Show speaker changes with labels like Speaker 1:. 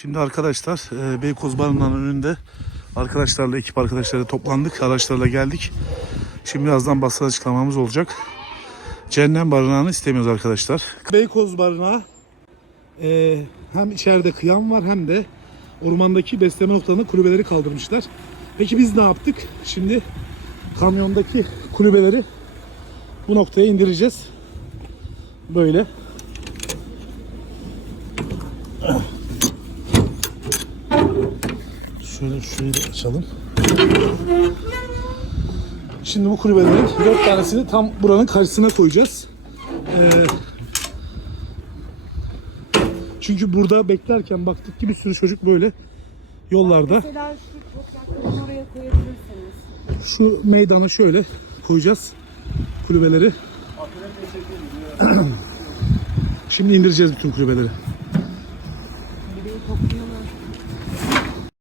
Speaker 1: Şimdi arkadaşlar e, Beykoz Barınağı'nın önünde arkadaşlarla ekip arkadaşlarla toplandık. Araçlarla geldik. Şimdi birazdan basın açıklamamız olacak. Cehennem Barınağı'nı istemiyoruz arkadaşlar. Beykoz Barınağı e, hem içeride kıyam var hem de ormandaki besleme noktalarında kulübeleri kaldırmışlar. Peki biz ne yaptık? Şimdi kamyondaki kulübeleri bu noktaya indireceğiz. Böyle. Şöyle şurayı da açalım. Şimdi bu kulübelerin dört tanesini tam buranın karşısına koyacağız. Ee, çünkü burada beklerken baktık ki bir sürü çocuk böyle yollarda.
Speaker 2: Mesela şu oraya koyabilirsiniz.
Speaker 1: Şu meydanı şöyle koyacağız. Kulübeleri. Şimdi indireceğiz bütün kulübeleri.